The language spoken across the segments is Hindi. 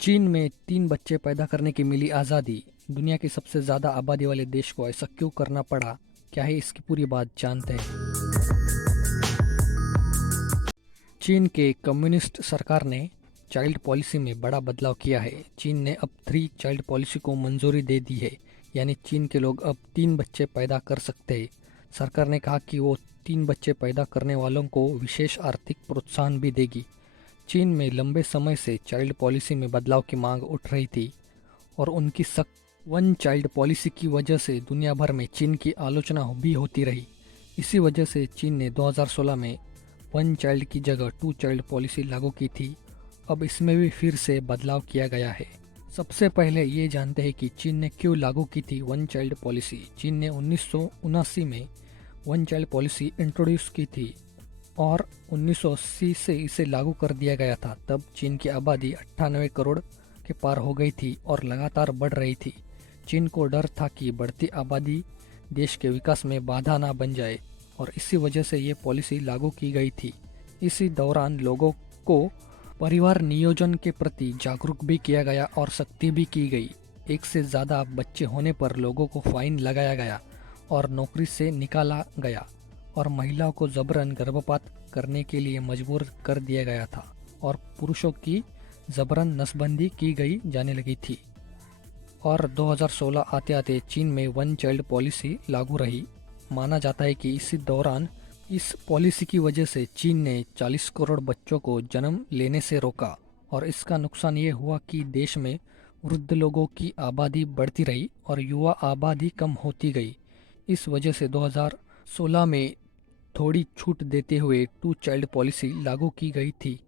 चीन में 3 बच्चे पैदा करने की मिली आज़ादी। दुनिया की सबसे ज़्यादा आबादी वाले देश को ऐसा क्यों करना पड़ा? क्या है इसकी पूरी बात जानते हैं। चीन के कम्युनिस्ट सरकार ने चाइल्ड पॉलिसी में बड़ा बदलाव किया है। चीन ने अब 3 चाइल्ड पॉलिसी को मंजूरी दे दी है, यानी चीन के लोग अब 3 बच्चे पैदा कर सकते हैं। सरकार ने कहा कि वो 3 बच्चे पैदा करने वालों को विशेष आर्थिक प्रोत्साहन भी देगी। चीन में लंबे समय से चाइल्ड पॉलिसी में बदलाव की मांग उठ रही थी और उनकी सख्त वन चाइल्ड पॉलिसी की वजह से दुनिया भर में चीन की आलोचना भी होती रही। इसी वजह से चीन ने 2016 में वन चाइल्ड की जगह 2 चाइल्ड पॉलिसी लागू की थी। अब इसमें भी फिर से बदलाव किया गया है। सबसे पहले ये जानते हैं कि चीन ने क्यों लागू की थी वन चाइल्ड पॉलिसी। चीन ने 1979 में वन चाइल्ड पॉलिसी इंट्रोड्यूस की थी और 1980 से इसे लागू कर दिया गया था। तब चीन की आबादी 98 करोड़ के पार हो गई थी और लगातार बढ़ रही थी। चीन को डर था कि बढ़ती आबादी देश के विकास में बाधा ना बन जाए और इसी वजह से ये पॉलिसी लागू की गई थी। इसी दौरान लोगों को परिवार नियोजन के प्रति जागरूक भी किया गया और सख्ती भी की गई। एक से ज़्यादा बच्चे होने पर लोगों को फाइन लगाया गया और नौकरी से निकाला गया और महिलाओं को जबरन गर्भपात करने के लिए मजबूर कर दिया गया था और पुरुषों की जबरन नसबंदी की गई जाने लगी थी। और 2016 आते आते चीन में वन चाइल्ड पॉलिसी लागू रही। माना जाता है कि इसी दौरान इस पॉलिसी की वजह से चीन ने 40 करोड़ बच्चों को जन्म लेने से रोका और इसका नुकसान ये हुआ कि देश में वृद्ध लोगों की आबादी बढ़ती रही और युवा आबादी कम होती गई। इस वजह से 2016 में थोड़ी छूट देते हुए 2 चाइल्ड पॉलिसी लागू की गई थी।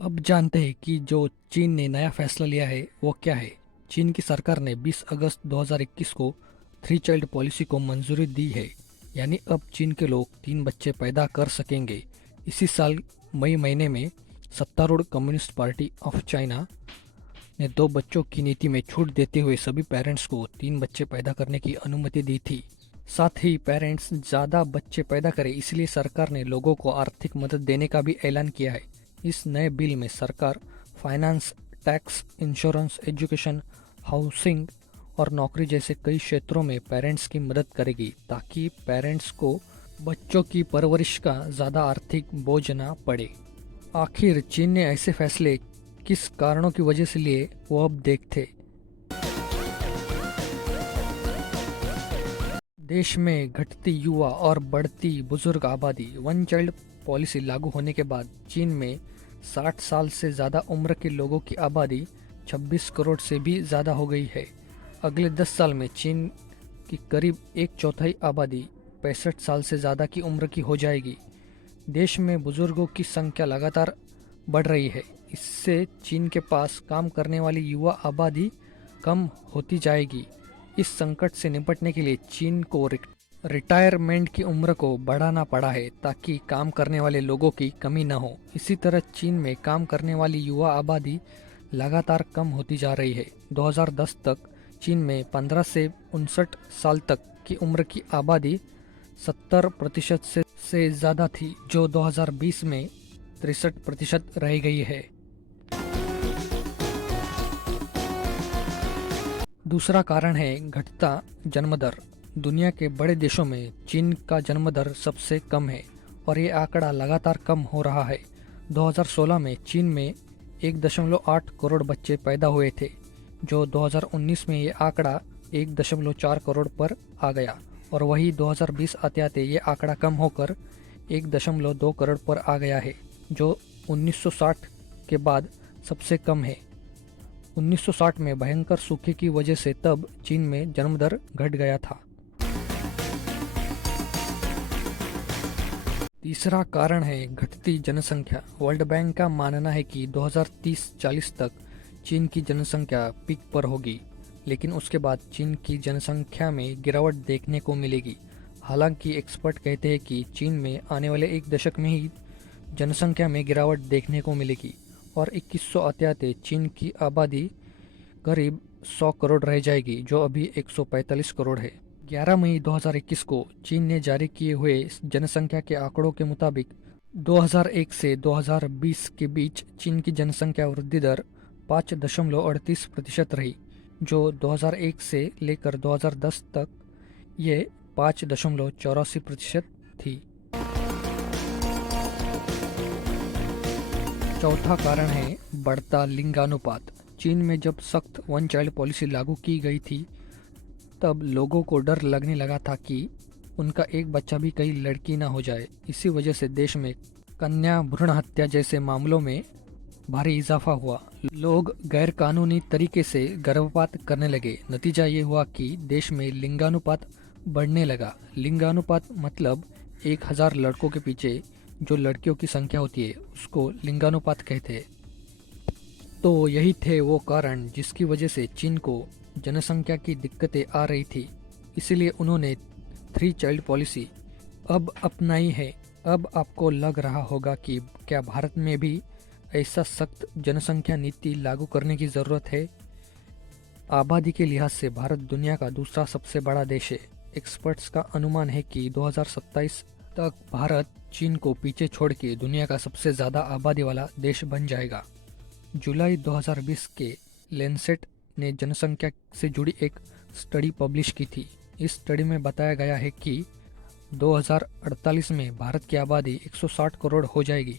अब जानते हैं कि जो चीन ने नया फैसला लिया है वो क्या है। चीन की सरकार ने 20 अगस्त 2021 को 3 चाइल्ड पॉलिसी को मंजूरी दी है, यानी अब चीन के लोग 3 बच्चे पैदा कर सकेंगे। इसी साल मई महीने में सत्तारूढ़ कम्युनिस्ट पार्टी ऑफ चाइना ने 2 बच्चों की नीति में छूट देते हुए सभी पेरेंट्स को 3 बच्चे पैदा करने की अनुमति दी थी। साथ ही पेरेंट्स ज़्यादा बच्चे पैदा करें इसलिए सरकार ने लोगों को आर्थिक मदद देने का भी ऐलान किया है। इस नए बिल में सरकार finance, tax, insurance, education, housing और नौकरी जैसे कई क्षेत्रों में पेरेंट्स की मदद करेगी ताकि पेरेंट्स को बच्चों की परवरिश का ज़्यादा आर्थिक बोझ ना पड़े। आखिर चीन ने ऐसे फैसले किस कारणों की वजह से लिए वो अब देखते। देश में घटती युवा और बढ़ती बुजुर्ग आबादी। वन चाइल्ड पॉलिसी लागू होने के बाद चीन में 60 साल से ज़्यादा उम्र के लोगों की आबादी 26 करोड़ से भी ज़्यादा हो गई है। अगले 10 साल में चीन की करीब 1/4 आबादी 65 साल से ज़्यादा की उम्र की हो जाएगी। देश में बुजुर्गों की संख्या लगातार बढ़ रही है। इससे चीन के पास काम करने वाली युवा आबादी कम होती जाएगी। इस संकट से निपटने के लिए चीन को रिटायरमेंट की उम्र को बढ़ाना पड़ा है ताकि काम करने वाले लोगों की कमी न हो। इसी तरह चीन में काम करने वाली युवा आबादी लगातार कम होती जा रही है। 2010 तक चीन में 15 से 59 साल तक की उम्र की आबादी 70% से ज़्यादा थी, जो 2020 में 63% रह गई है। दूसरा कारण है घटता जन्म दर। दुनिया के बड़े देशों में चीन का जन्म दर सबसे कम है और ये आंकड़ा लगातार कम हो रहा है। 2016 में चीन में 1.8 करोड़ बच्चे पैदा हुए थे, जो 2019 में ये आंकड़ा 1.4 करोड़ पर आ गया और वही 2020 आते आते ये आंकड़ा कम होकर 1.2 करोड़ पर आ गया है, जो 1960 के बाद सबसे कम है। 1960 में भयंकर सूखे की वजह से तब चीन में जन्म दर घट गया था। तीसरा कारण है घटती जनसंख्या। वर्ल्ड बैंक का मानना है कि 2030-40 तक चीन की जनसंख्या पीक पर होगी, लेकिन उसके बाद चीन की जनसंख्या में गिरावट देखने को मिलेगी। हालांकि एक्सपर्ट कहते हैं कि चीन में आने वाले एक दशक में ही जनसंख्या में गिरावट देखने को मिलेगी और 2100 आते आते चीन की आबादी करीब 100 करोड़ रह जाएगी, जो अभी 145 करोड़ है। 11 मई 2021 को चीन ने जारी किए हुए जनसंख्या के आंकड़ों के मुताबिक 2001 से 2020 के बीच चीन की जनसंख्या वृद्धि दर 5.38% रही, जो 2001 से लेकर 2010 तक ये 5.84% थी। चौथा कारण है बढ़ता लिंगानुपात। चीन में जब सख्त वन चाइल्ड पॉलिसी लागू की गई थी, तब लोगों को डर लगने लगा था कि उनका एक बच्चा भी कहीं लड़की ना हो जाए। इसी वजह से देश में कन्या भ्रूण हत्या जैसे मामलों में भारी इजाफा हुआ। लोग गैर कानूनी तरीके से गर्भपात करने लगे। नतीजा ये हुआ कि देश में लिंगानुपात बढ़ने लगा। लिंगानुपात मतलब 1000 लड़कों के पीछे जो लड़कियों की संख्या होती है, उसको लिंगानुपात कहते हैं। तो यही थे वो कारण जिसकी वजह से चीन को जनसंख्या की दिक्कतें आ रही थी। इसीलिए उन्होंने 3 चाइल्ड पॉलिसी अब अपनाई है। अब आपको लग रहा होगा कि क्या भारत में भी ऐसा सख्त जनसंख्या नीति लागू करने की ज़रूरत है। आबादी के लिहाज से भारत दुनिया का दूसरा सबसे बड़ा देश है। एक्सपर्ट्स का अनुमान है कि 2027 तक भारत चीन को पीछे छोड़ के दुनिया का सबसे ज़्यादा आबादी वाला देश बन जाएगा। जुलाई 2020 के लैंसेट ने जनसंख्या से जुड़ी एक स्टडी पब्लिश की थी। इस स्टडी में बताया गया है कि 2048 में भारत की आबादी 160 करोड़ हो जाएगी,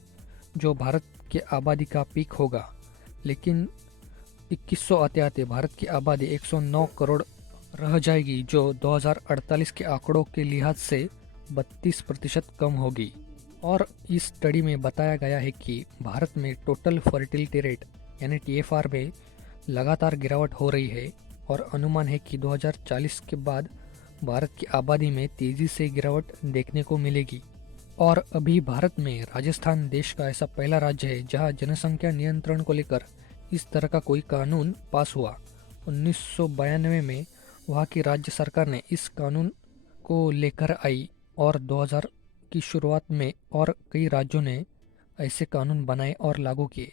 जो भारत की आबादी का पीक होगा। लेकिन 2100 आते आते भारत की आबादी 109 करोड़ रह जाएगी, जो 2048 के आंकड़ों के लिहाज से 32% कम होगी। और इस स्टडी में बताया गया है कि भारत में टोटल फर्टिलिटी रेट यानी TFR में लगातार गिरावट हो रही है और अनुमान है कि 2040 के बाद भारत की आबादी में तेज़ी से गिरावट देखने को मिलेगी। और अभी भारत में राजस्थान देश का ऐसा पहला राज्य है जहां जनसंख्या नियंत्रण को लेकर इस तरह का कोई कानून पास हुआ। 1992 में वहां की राज्य सरकार ने इस कानून को लेकर आई और 2000 की शुरुआत में और कई राज्यों ने ऐसे कानून बनाए और लागू किए।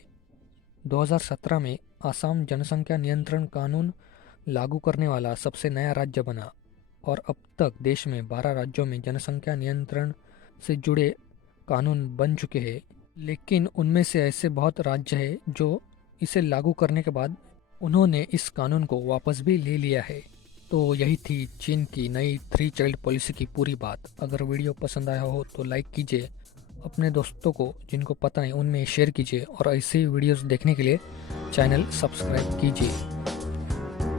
2017 में आसाम जनसंख्या नियंत्रण कानून लागू करने वाला सबसे नया राज्य बना और अब तक देश में 12 राज्यों में जनसंख्या नियंत्रण से जुड़े कानून बन चुके हैं। लेकिन उनमें से ऐसे बहुत राज्य हैं जो इसे लागू करने के बाद उन्होंने इस कानून को वापस भी ले लिया है। तो यही थी चीन की नई 3 चाइल्ड पॉलिसी की पूरी बात। अगर वीडियो पसंद आया हो तो लाइक कीजिए, अपने दोस्तों को जिनको पता है उनमें शेयर कीजिए और ऐसे ही वीडियोस देखने के लिए चैनल सब्सक्राइब कीजिए।